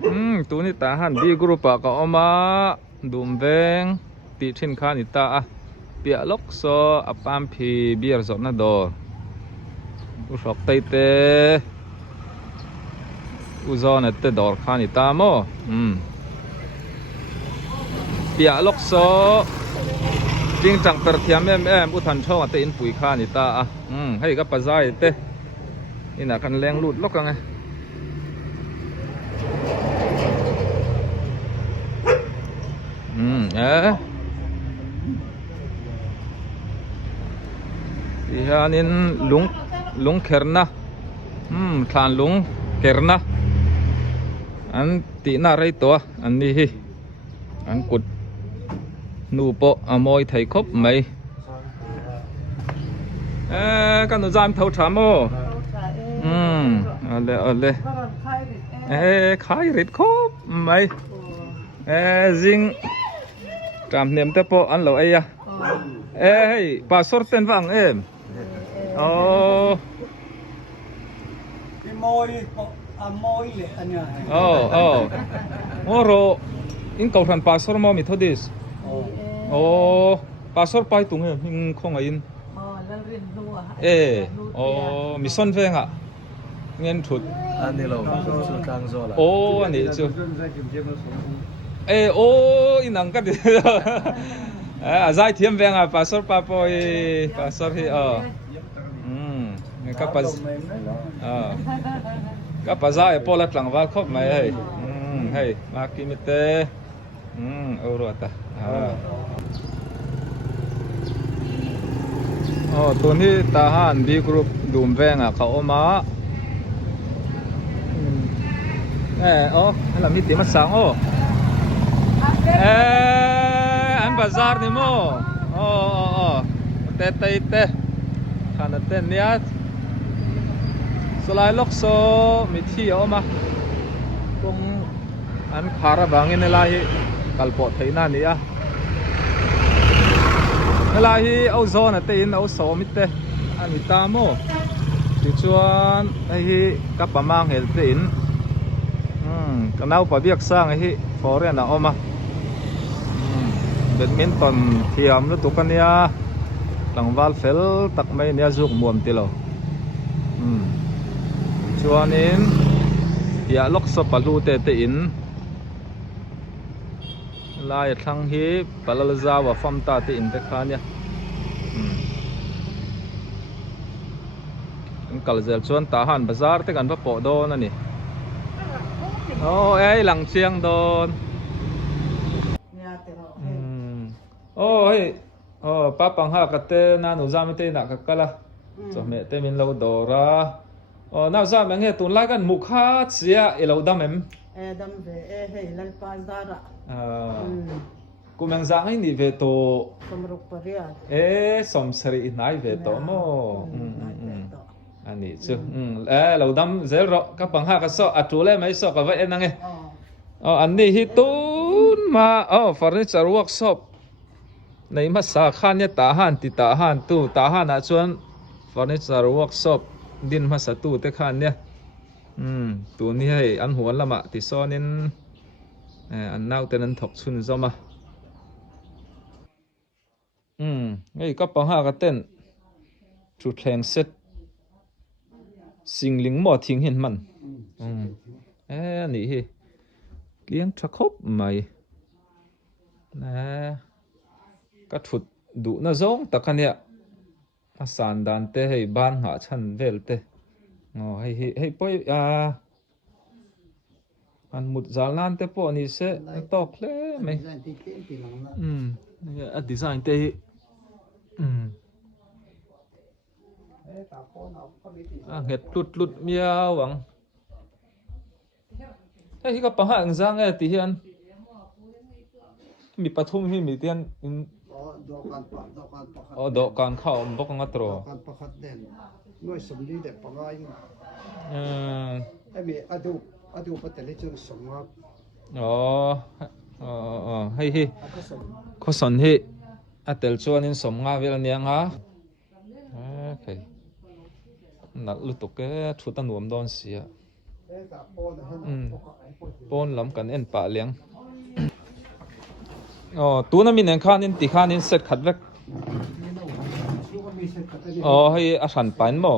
tu ni ta han bi group ka oma dum veng ti thin kha ni ta a pia lok so apam phi bier zot na dor u sok tai te u zon te dor kha ni ta mo pia lok so jing chang per thiam em u than chong te in pui kha ni ta a hei ka pa zai te ina kan leng lut lok ka nga Ihanin lung kerna than lung kerna an ti na rai to an ni hi an kut nu po amoi thai khop mai kan no jam thau tham mo ale khai rit khop mai zing tram niệm te po an lo ai hey pa sorten vang em cái môi môi lệ anh nhỉ oro in cầu thằng pastor mo mi thodis pastor pai tung em hing không ai in mi son veng à nghe thut anh đi lâu càng rồi là anh đi chưa in ang cái gì zai thiam veng à pastor pa poi pastor hi các bà già ở Poland lăng vào khóc mày hay hay mà kim tê euro ta tuần hi ta han B group dùm veng à cậu má hay làm gì tiếng mắt sáng anh bazar ni mo tê tê tê khana tên niat Solai lok so mithi oma kung an khara bangin nilai kalpo theina ni a nilai au zone ate in au so mitte an mitamo ti chuan hi kapamang hel te in kanau pa biak sang hi foreign a oma badminton thiam lu tukania langwal fel tak mai nia zuk muam tilo chuanin ya lok so palu te in lai thang hi palal zawa famta te in te khania kal zel chuan ta han bazar te kan pa po don ani lang chiang don hey pa pang ha ka te na nu zam te na ka kala cho me te min lo dora nào ra mà nghe tuần laiกันมุขเสียเราดำเอ็มดำเวเฮ้ยลัลปาซาระกูแมงจางให้นี่เวโตสมรุปปริยัติสมสรีนายเวโตโมอันนี้ซึ่งเราดำเซลล์กับปังหากันสออัตุเล่ไม่สอกับว่าเอ็นนั่งไงอันนี้ฮิตุนมาฟอร์นิเจอร์เวิร์กช็อปในมาสาขาเนี่ยตาหันติตาหันตู้ตาหันอ่ะชวนฟอร์นิเจอร์เวิร์กช็อปดินมาสตูเตขันเนี่ยตัวนี้ให้อันหัวละมะติซ้อนินอันน่าวแต่นั้นถกชุนซะมาไอ้ก็ปังหากระเต้นจุดแข่งเซตสิ่งลิงหมอทิ้งเห็นมันนี่เฮเลี้ยงชักคบใหม่นะก็ถุดดุน่าจ้องตะกันเนี่ยสานดานเตให้บ้านหาชันเวลเตให้ป่อยอันมุดจาลานเตปอนี่เสตอกเลยไหมดีไซน์เตเห็ดลุดเมียวหวังไอ้ที่ก็ปัญหาอังซังไอ้ที่เห็นมีปฐุมที่มีเตียนดอกการเข้าบกงัตรอการประคัดเด่นน้อยสมดีเด็ดปะไงไอ้มีอดูปัตเตลิจุนสมว่าให้ข้อสอนให้อัตเตลชวนินสมงาเวลเนียงฮะโอเคนักลุตุกเกชุดตันหวมดอนเสีย pon lam kan en pa liang tu na min en khan in ti khan in set khat vek hei a san pain mo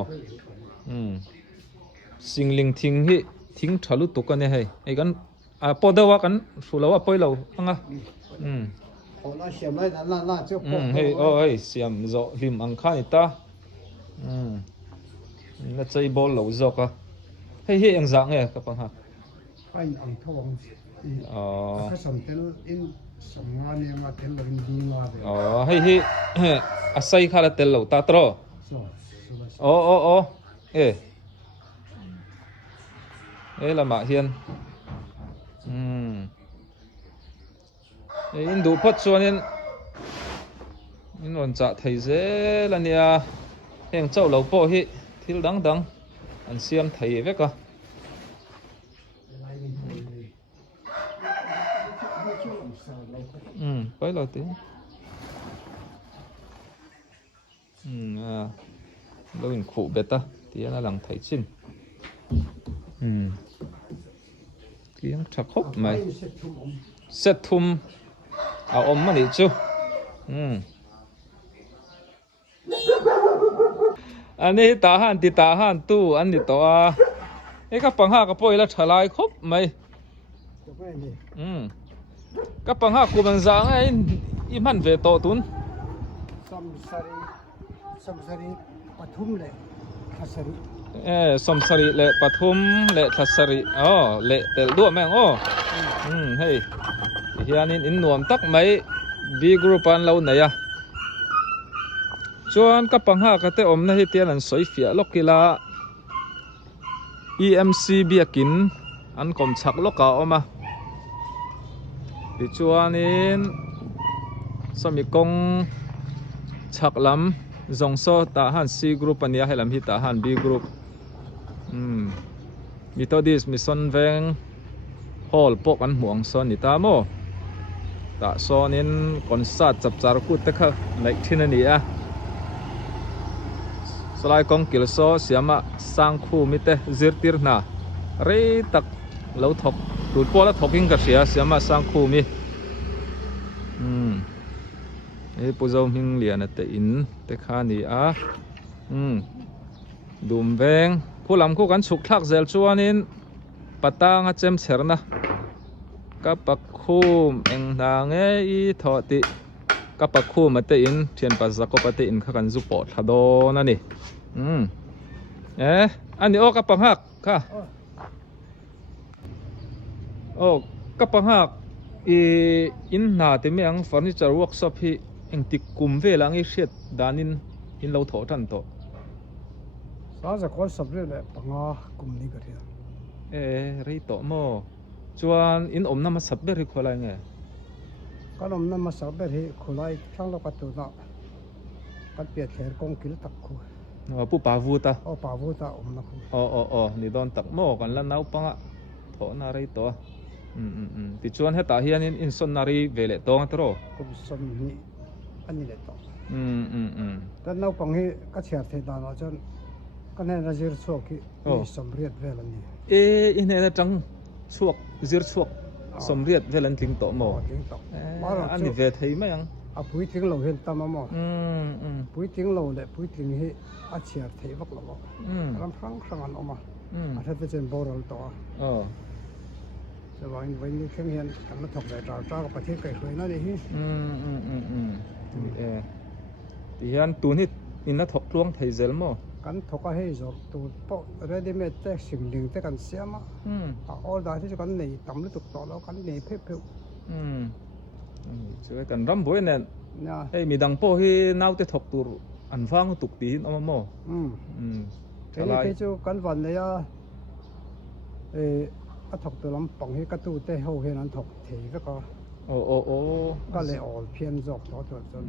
singling thing hi thing thalu tukane hei ei kan a podawa kan sulawa poilo anga nó xem lại là chỗ hei hei siam zo lim ang khan ita na chei bol lo zo ka hei ang zang e ka pang ha anh ăn thong cái sầm tên in sầm ngon như mà tên là đi ngon hei a sai khala tel lo ta tro e là mạ hiền in đủ phật xuân in còn trả thầy dễ là nia hiện châu lầu po hi thiếu đắng đắng anh xem thầy vết cơ phải là tiếng đâu mình khổ bệt ta thì là lằng thầy chín tiếng thật khóc mày set thum mà đi chú anh ấy ta han tu anh ấy to ấy các bằng ha các bôi là trở lại khóc mày các bằng ha của bằng giang ấy im hẳn về tổ tún samsari pathum le thasari samsari le pathum le thasari le tel du meng hey hianin in nuam tak mai B group an lo nei a chuan ka pangha ka te om na hi tian an soi fia lokila EMC biakin an kom chak loka oma ti chuanin sami kong chak lam zongso ta han C group ania helam hi ta han B group Methodist mission veng hall pok an muang son ni ta mo ta sonin concert chap char ku te kha lai thin ani a salai kong kilso siama sang khu mi te zirtir na re tak lo thok tu pola thoking ka sia siama sang khu mi e puzo hing lian ate in te kha ni a dum veng phulam khu kan chuk thak zel chuanin patang a chem cherna kapak khum eng na nge I thoti kapak khum ate in thian pa zakop ate in kha kan zu po thadon ani ani kapang hak kha kapang hak in na te me ang furniture workshop hi eng tik kum velang I hriat danin in lo tho tan to sao giờ có sập rồi đấy bằng cùng đi cái gì rei to mo chuan in om nama sap ber hi kholai nge cái ông năm mà sập rồi thì khulai thang lo cái tụi nó cái biệt thế công kỹ tập khu pu pa vu ta pa vu ta ông nó ni don tak mo kan lan nau panga tho na rei to ti chuan heta hian in son nari vele tong tro cũng son ni anh này to cái nấu bằng hi cái chè thế đó nó cho cái này là zir chuộc ki somriat về lần này in này trăng chuộc zir chuộc somriat về lần tiếng to mo anh về thấy mấy anh bùi tiếng lầu hiện tâm mà bùi tiếng lầu lệ bùi tiếng hi chè thấy vắt lầu làm phăng phăng anh mà thế thì trên bầu to giờ bạn vậy như thế hiện cái nó thuộc về trò cái bát thiết cái nó đi hi thì hiện tuần hít in nó thuộc luôn thấy dễ lắm kan thoka hei zor tu po ready made te simling te kan siama all da thi kan nei tam lu tuk to lo kan nei phe phe chu kan ram boi nen hei mi dang po hi nau te thok tur an wang tuk ti hin mo cái chu kan van ne ya a thok tu lam pang hi ka tu te ho hen an thok thei ve ka ka le all phian jok to to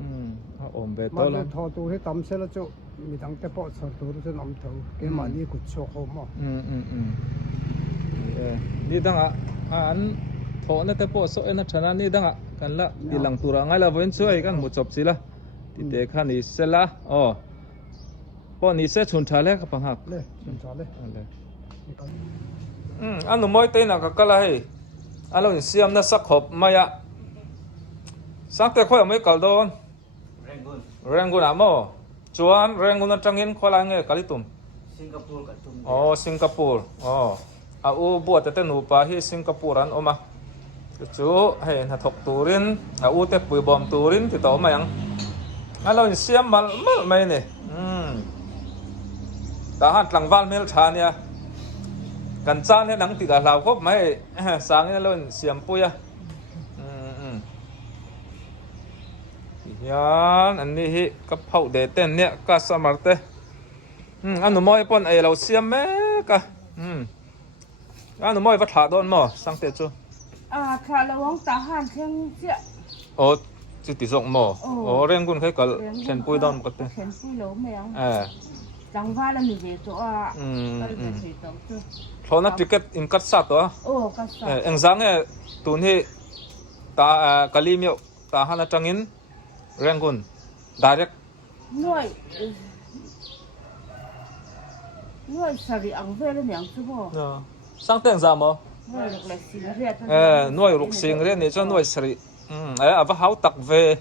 om ve to to la tho tu hi tam se la chu mi dang te po chor tu ru nam tho ke ma ni ku chu ho mo ni dang an tho na te po so ena thana ni dang kan la ti lang tura ngai la voin chuai kan mu chop chila ti te khan ni sela po ni se chun thale ka pang hak le chun thale anu moi te na ka kala hei alo siam na sak khop maya sang te khoi mai kal don rengun amo chuan rengun na tangin khola nge kalitum Singapore katum. Singapore a u buat te nu pa hi Singapore an oma chu he na thok turin a u te pui bom turin ti to mayang alo siam mal mai ne ta han tlang wal mel thania kan chan he nang ti ga hlaw khop mai sang ne lon siam puya yan an ni hi ka phau de ten ne ka samar te anu moi pon ai lo siam me ka anu moi va tha don mo sang te chu thà là uống tá hàn khen chị chu ti zong mo reng gun khai kal chen pui don ka te khen pui lố mèo à đằng va là mình về chỗ thona ticket in kat sa to cắt sa eng zang e tun hi ta kalimyo ta hana tangin reng gun direct nuôi sari ang về là miếng chứ bộ sang teng za mo nuôi được là xí riết nuôi ruk sing re ni cho nuôi sri ava hau tak ve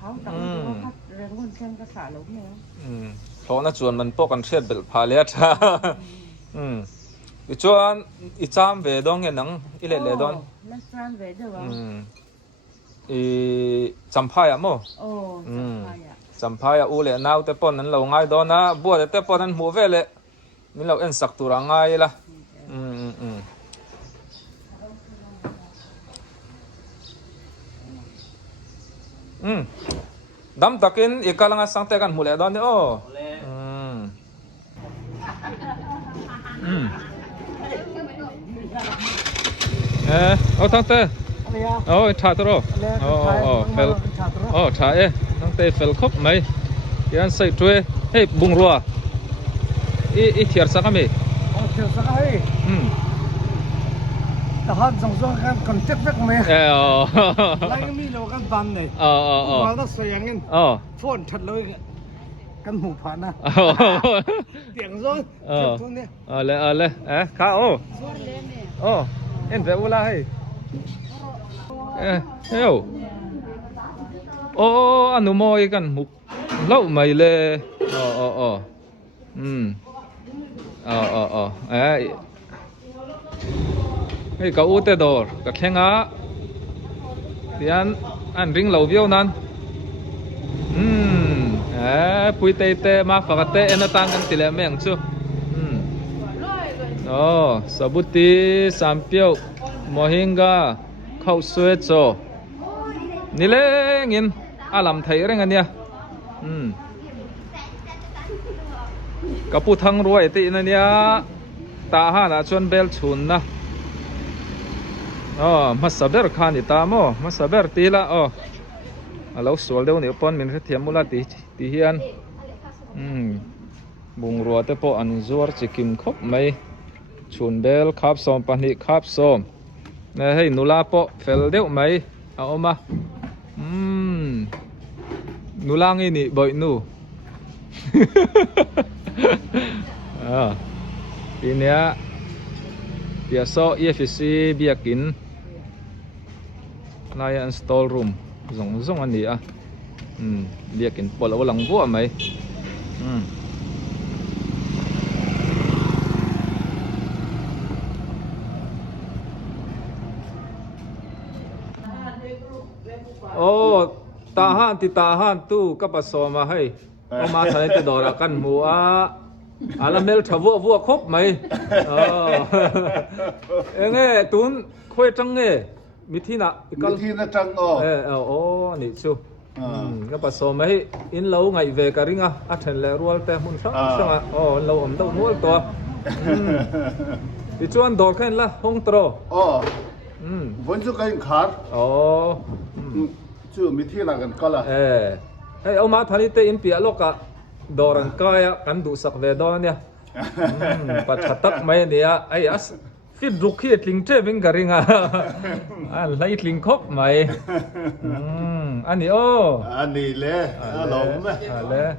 háo tặng cho khách rèn con khen cái xả lố mèo thona chuan man pok an thiat bel pha le tha i chuan i cham ve dong nge nang i le don lên san về được i champhaya mo champhaya u le nau te pon an lo ngai do na bua te pon an mu ve le min lo en sak tura ngai la dam takin ikalanga sangte kan mule don o thang te tha tro fel tha e thang te fel khop mai yan sai tue hey bung ruwa i thiar sa kami thiệt sa ai ta han zong kan kon tek vek me lai mi lo kan ban nei ma da sayang in phone that loi kan mu pha na tiếng rồi tu ne le ka en ve ula hai heo anu moi kan mu lau mai le hey ka u te dor ka khenga tian an ring lo viau nan pui te ma fakate enatang kan tile meng chu sabuti sampiau mohinga khau sue cho nilengin alam thai reng ania kapu thang ruai ti nania ta ha na chon bel chun na masaber khani ta mo masaber tila alo sol deu ni pon min thiam mula ti hian bung ruwa te po an zuar chikim khop mai chun bel khap som pani khap som na hei nula po fel deu mai a oma nulangi ni boi nu inia biasa EFC biakin naya install room zong ani biakin pola walang buah mai tahan tu kapasoma hai ma thai te dora kan mua alamel thavu khop mai enge tun khoi tang nge mithina tang ni chu kapasoma hi in lo ngai ve ka ringa a then le rual te mun sanga lo om do nual to ti chuan dor khen la hong tro vẫn chưa cái khát chưa mới thi là gần coi là hey ông má thani te in pia loka doran kaya kan du sak ve do nia pat khatak mai nia ai as fit rukhi tling tre bing garinga lai tling khop mai ani anh đi le lo me le